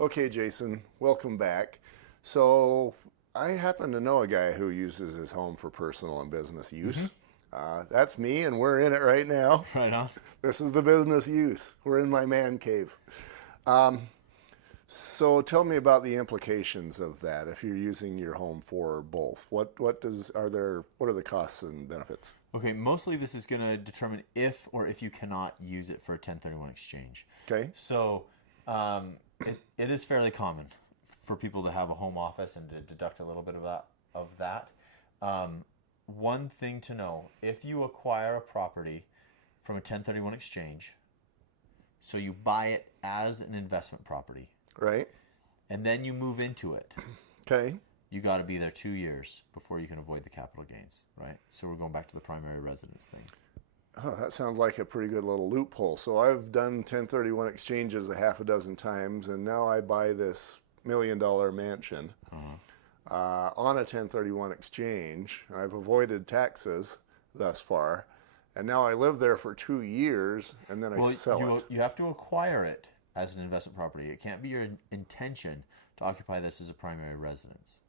Okay, Jason, welcome back. So, I happen to know a guy who uses his home for personal and business use. That's me, and we're in it right now. Right on. This is the business use. We're in my man cave. So, tell me about the implications of that if you're using your home for both. What are the costs and benefits? Okay, mostly this is going to determine if you cannot use it for a 1031 exchange. Okay. So it is fairly common for people to have a home office and to deduct a little bit of that. One thing to know, if you acquire a property from a 1031 exchange, so you buy it as an investment property, Right. and then you move into it, Okay. you got to be there 2 years before you can avoid the capital gains, right? So we're going back to the primary residence thing. Oh, that sounds like a pretty good little loophole. So I've done 1031 exchanges a half a dozen times, and now I buy this $1 million mansion on a 1031 exchange. I've avoided taxes thus far, and now I live there for 2 years, and then I sell it. You have to acquire it as an investment property. It can't be your intention to occupy this as a primary residence.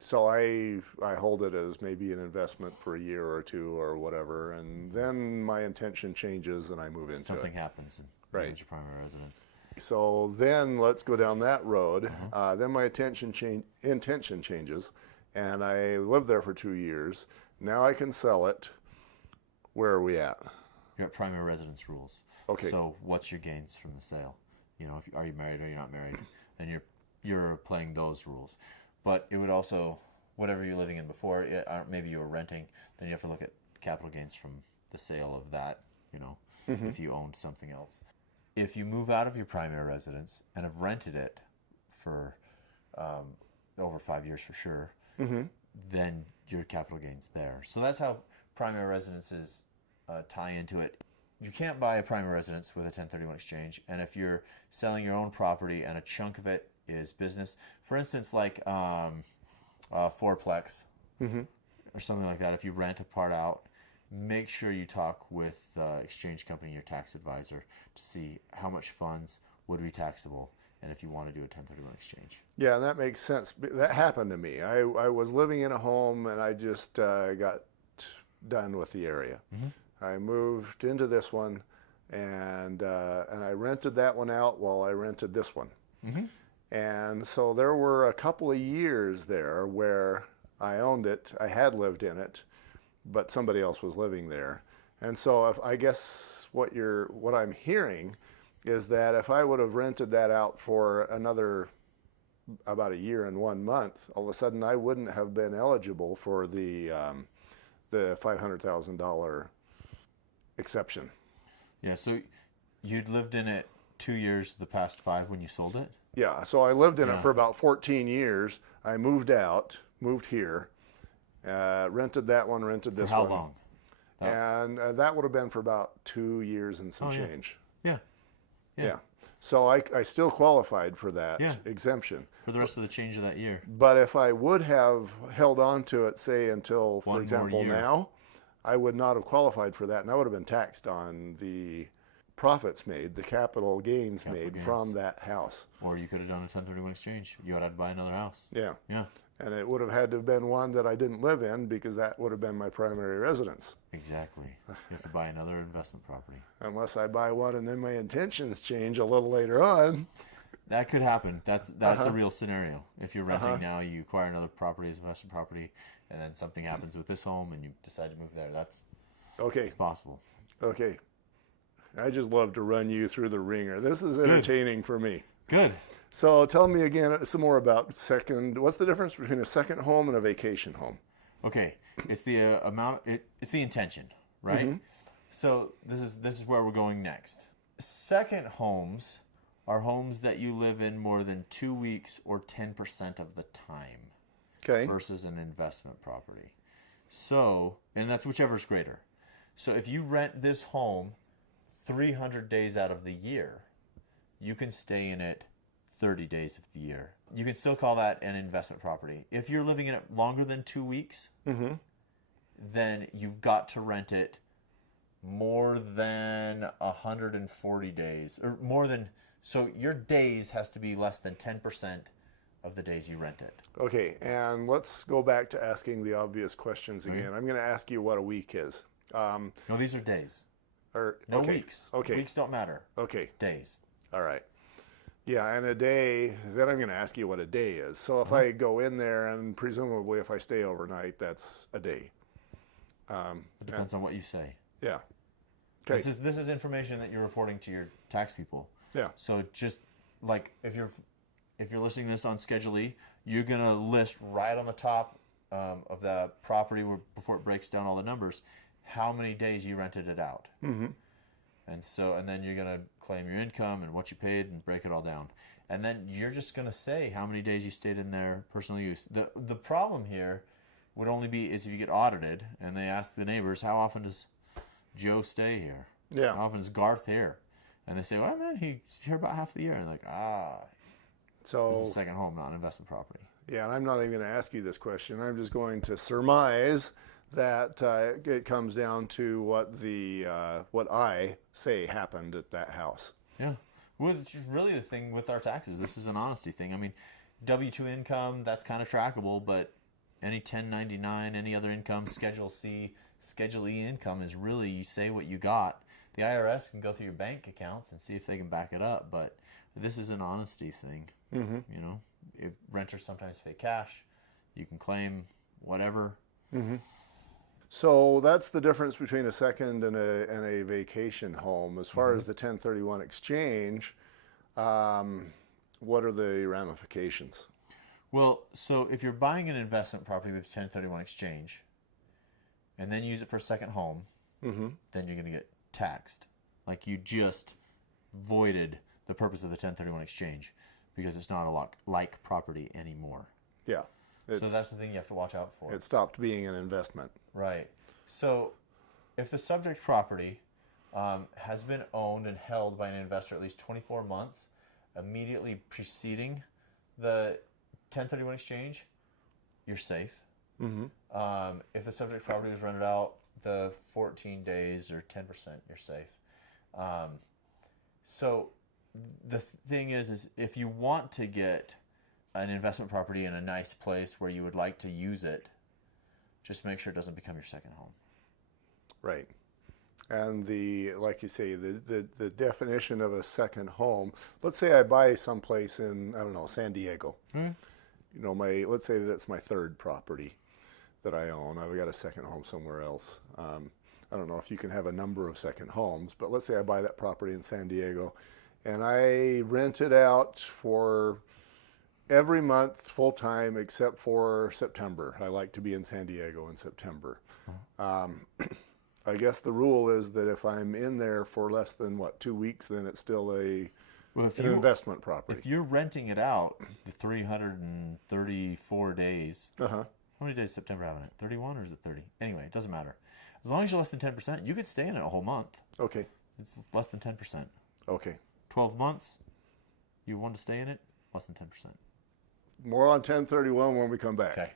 So I hold it as maybe an investment for a year or two or whatever, and then my intention changes and I move into Something it. happens and Right. it's your primary residence. So then let's go down that road. Then my intention changes, and I live there for 2 years. Now I can sell it. Where are we at? You're at primary residence rules. Okay. So what's your gains from the sale? Are you married or you're not married? And you're playing those rules. But it would also, whatever you're living in before, maybe you were renting, then you have to look at capital gains from the sale of that, if you owned something else. If you move out of your primary residence and have rented it for over 5 years for sure, then your capital gains there. So that's how primary residences tie into it. You can't buy a primary residence with a 1031 exchange, and if you're selling your own property and a chunk of it is business, for instance, like fourplex or something like that, if you rent a part out, make sure you talk with the exchange company, your tax advisor, to see how much funds would be taxable and if you want to do a 1031 exchange. Yeah, and that makes sense. That happened to me. I was living in a home, and I just got done with the area. I moved into this one, and I rented that one out while I rented this one. And so there were a couple of years there where I owned it, I had lived in it, but somebody else was living there. And so I guess what I'm hearing is that if I would have rented that out for another about a year and 1 month, all of a sudden I wouldn't have been eligible for the $500,000 exception. Yeah, so you'd lived in it 2 years the past 5 when you sold it? Yeah, so I lived in it for about 14 years. I moved here, rented that one, rented this one. For how long? And that would have been for about 2 years and some change. Yeah. Yeah. So I still qualified for that exemption. For the rest of the change of that year. But if I would have held on to it, say, until, for One more example, year. now, I would not have qualified for that, and I would have been taxed on the profits made, the capital gains made from that house. Or you could have done a 1031 exchange. You would have to buy another house. Yeah. Yeah, And it would have had to have been one that I didn't live in because that would have been my primary residence. exactly. You have to buy another investment property. Unless I buy one and then my intentions change a little later on. That could happen. That's a real scenario. If you're renting now, you acquire another property as investment property, and then something happens with this home and you decide to move there. That's Okay. possible. Okay. I just love to run you through the ringer. This is entertaining for me. Good. So tell me again some more about what's the difference between a second home and a vacation home? Okay, it's the it's the intention, right? So this is where we're going next. Second homes are homes that you live in more than 2 weeks or 10% of the time Okay. versus an investment property. So, and that's whichever's greater. So if you rent this home 300 days out of the year, you can stay in it 30 days of the year. You can still call that an investment property. If you're living in it longer than 2 weeks, then you've got to rent it more than 140 days, or more than So your days has to be less than 10% of the days you rent it. Okay, and let's go back to asking the obvious questions again. I'm going to ask you what a week is. No, these are days. No No weeks. Okay. Weeks don't matter. Okay. Days. All right. Yeah, and a day, then I'm going to ask you what a day is. So if I go in there, and presumably if I stay overnight, that's a day. It depends on what you say. Yeah. Okay. This is information that you're reporting to your tax people. Yeah. So just like if you're listing this on Schedule E, you're gonna list right on the top of the property before it breaks down all the numbers how many days you rented it out. Mm-hmm. And then you're gonna claim your income and what you paid and break it all down. And then you're just gonna say how many days you stayed in their personal use. The problem here would only be is if you get audited and they ask the neighbors, how often does Joe stay here? Yeah. How often is Garth here? And they say, well, man, he's here about half the year. And like, So this is a second home, not an investment property. yeah, and I'm not even going to ask you this question. I'm just going to surmise that it comes down to what I say happened at that house. Yeah. Well, it's just really the thing with our taxes. This is an honesty thing. I mean, W-2 income, that's kind of trackable, but any 1099, any other income, Schedule C, Schedule E income is really you say what you got. The IRS can go through your bank accounts and see if they can back it up, but this is an honesty thing. Mm-hmm. You know, renters sometimes pay cash. You can claim whatever. Mm-hmm. So that's the difference between a second and a vacation home. As far as the 1031 exchange, what are the ramifications? Well, so if you're buying an investment property with 1031 exchange and then use it for a second home, then you're going to get taxed. Like you just voided the purpose of the 1031 exchange because it's not a like property anymore. Yeah. So that's the thing you have to watch out for. It stopped being an investment. Right. So if the subject property has been owned and held by an investor at least 24 months immediately preceding the 1031 exchange, you're safe. Mm-hmm. If the subject property was rented out the 14 days or 10%, you're safe. So the thing is if you want to get an investment property in a nice place where you would like to use it, just make sure it doesn't become your second home. Right. And like you say, the definition of a second home, let's say I buy someplace in, I don't know, San Diego. Mm-hmm. You know, let's say that it's my third property that I own. I've got a second home somewhere else. I don't know if you can have a number of second homes, but let's say I buy that property in San Diego and I rent it out for every month full time except for September. I like to be in San Diego in September. I guess the rule is that if I'm in there for less than 2 weeks, then it's still an investment property. If you're renting it out the 334 days, how many days September have in it? 31 or is it 30? Anyway, it doesn't matter. As long as you're less than 10%, you could stay in it a whole month. Okay. It's less than 10%. Okay. 12 months, you want to stay in it, less than 10%. More on 1031 when we come back. Okay.